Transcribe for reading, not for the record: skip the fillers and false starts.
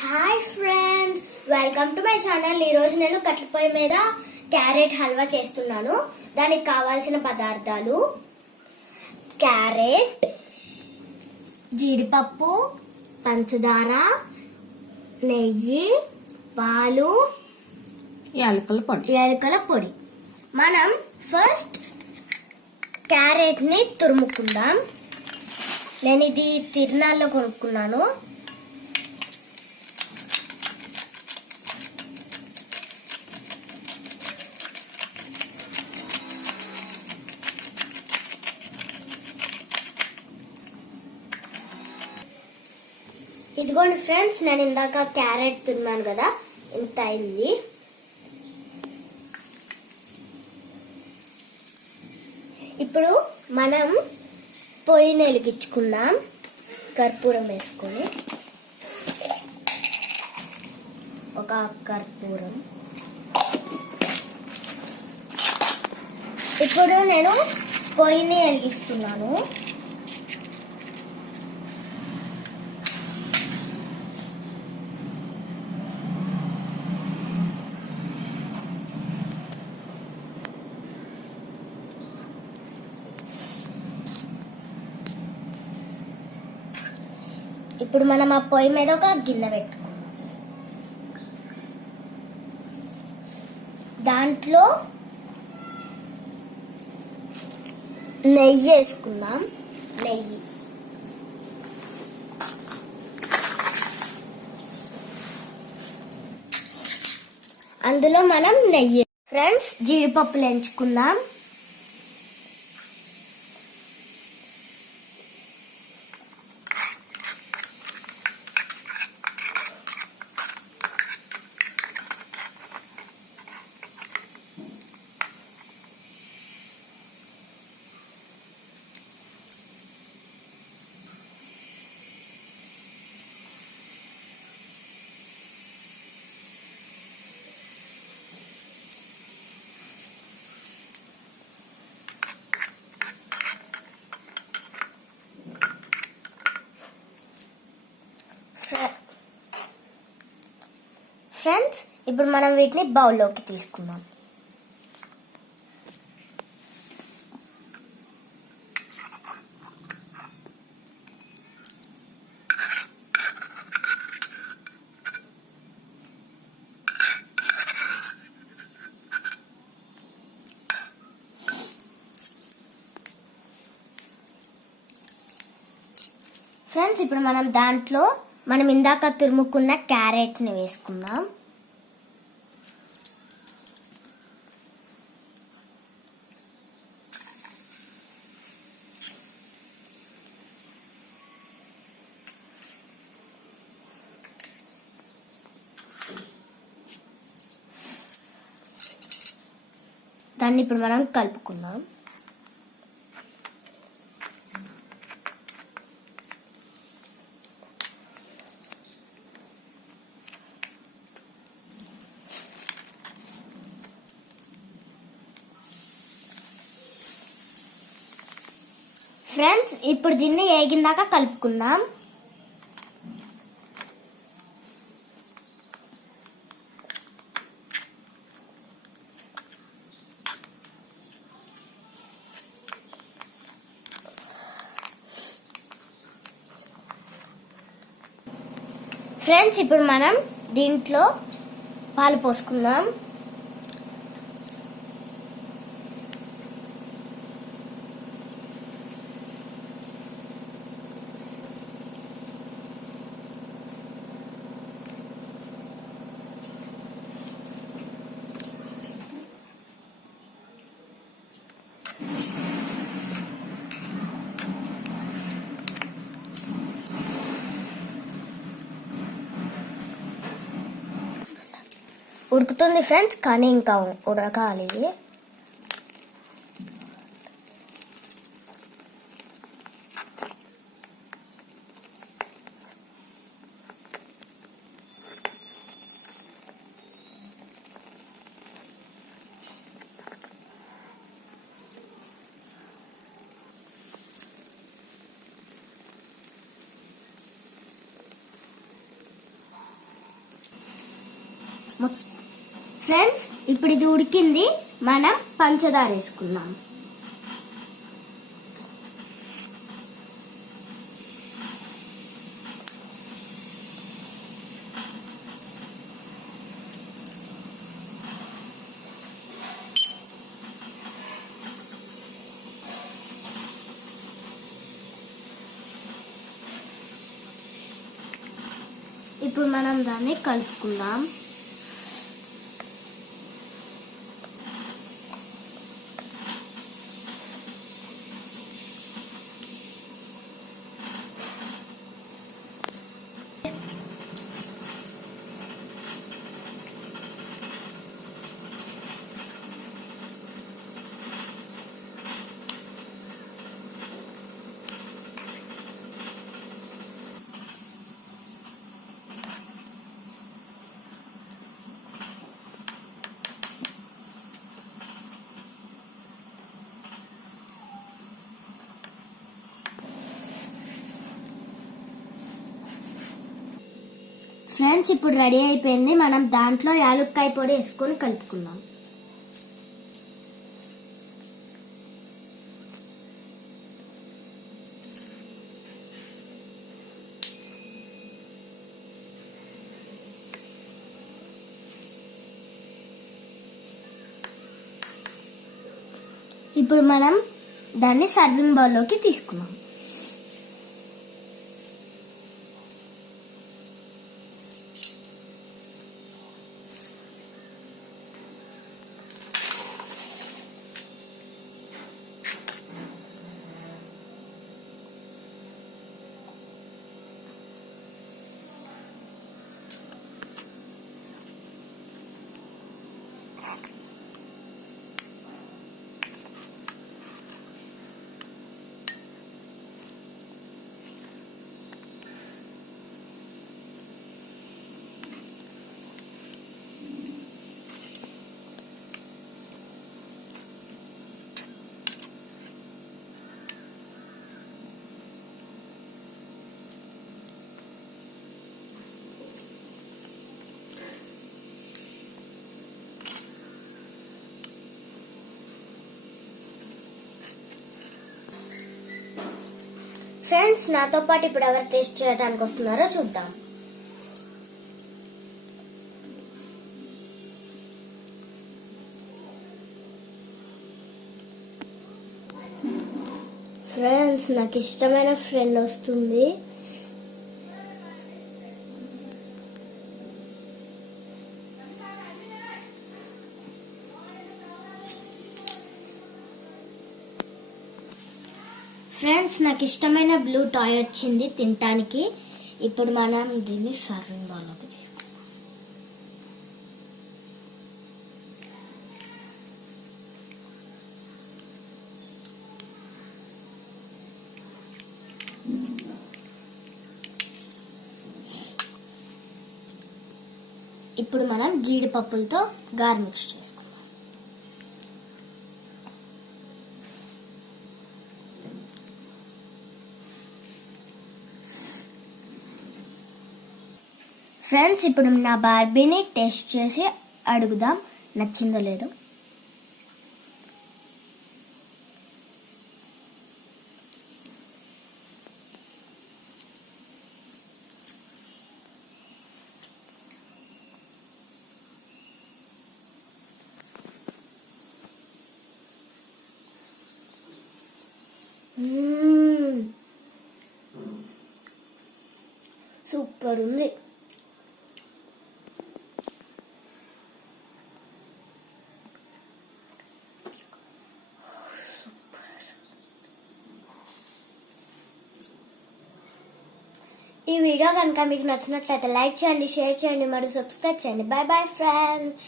Hi friends, welcome to my channel. ఈరోజు నేను కట్టెల పొయ్యి మీద క్యారెట్ హల్వా చేస్తున్నాను. దానికి కావాల్సిన పదార్థాలు: క్యారెట్, జీడిపప్పు, పంచదార, నెయ్యి, పాలు, యాలకుల పొడి. మనం ఫస్ట్ క్యారెట్ ని తురుముకుందాం. నేను ఇది తిరునాళ్ళలో కొనుక్కున్నాను. ఇదిగోండి ఫ్రెండ్స్, నేను ఇందాక క్యారెట్ తురిమాను కదా, ఇంత అయింది. ఇప్పుడు మనం పొయ్యిని వెలిగించుకుందాం. కర్పూరం వేసుకొని, ఒక కర్పూరం. ఇప్పుడు నేను పొయ్యిని వెలిగిస్తున్నాను. ఇప్పుడు మనం ఆ పొయ్యి మీద ఒక గిన్నె పెట్టుకున్నాం. దాంట్లో నెయ్యి వేసుకుందాం. నెయ్యి, అందులో మనం నెయ్యి. ఫ్రెండ్స్, జీడిపప్పులు ఎంచుకుందాం. ఫ్రెండ్స్, ఇప్పుడు మనం వీటిని బౌల్లోకి తీసుకుందాం. ఫ్రెండ్స్, ఇప్పుడు మనం దాంట్లో మనం ఇందాక తురుముకున్న క్యారెట్ని వేసుకుందాం. దాన్ని ఇప్పుడు మనం కలుపుకుందాం. ఫ్రెండ్స్, ఇప్పుడు దీన్ని ఏగిందాక కలుపుకుందాం. ఫ్రెండ్స్, ఇప్పుడు మనం దీంట్లో పాలు పోసుకుందాం. ఉడుకుతుంది ఫ్రెండ్స్, కానీ ఇంకా ఉడకాలి. ఫ్రెండ్స్ ఇప్పుడు ఇది ఉడికింది, మనం పంచదార వేసుకుందాం. ఇప్పుడు మనం దాన్ని కలుపుకుందాం. ఫ్రెండ్స్ ఇప్పుడు రెడీ అయిపోయింది, మనం దాంట్లో యాలుక్కాయ పొడి వేసుకొని కలుపుకుందాం. ఇప్పుడు మనం దాన్ని సర్వింగ్ బౌల్లోకి తీసుకున్నాం. ఫ్రెండ్స్ నాతో పాటు ఇప్పుడు ఎవరు టేస్ట్ చేయడానికి వస్తున్నారో చూద్దాం. ఫ్రెండ్స్ నాకు ఇష్టమైన ఫ్రెండ్ వస్తుంది. ఫ్రెండ్స్ నాకు ఇష్టమైన బ్లూ టాయ్ వచ్చింది తినటానికి. ఇప్పుడు మనం దీన్ని సర్వింగ్ బౌల్లోకి తీసుకుందాం. ఇప్పుడు మనం జీడిపప్పులతో గార్నిష్ చేసుకుందాం. ఫ్రెండ్స్ ఇప్పుడు నా బార్బీని టేస్ట్ చేసి అడుగుదాం నచ్చిందో లేదో. సూపర్ ఉంది. ఈ వీడియో కనుక మీకు నచ్చినట్లయితే లైక్ చేయండి, షేర్ చేయండి మరియు సబ్స్క్రైబ్ చేయండి. By bye friends.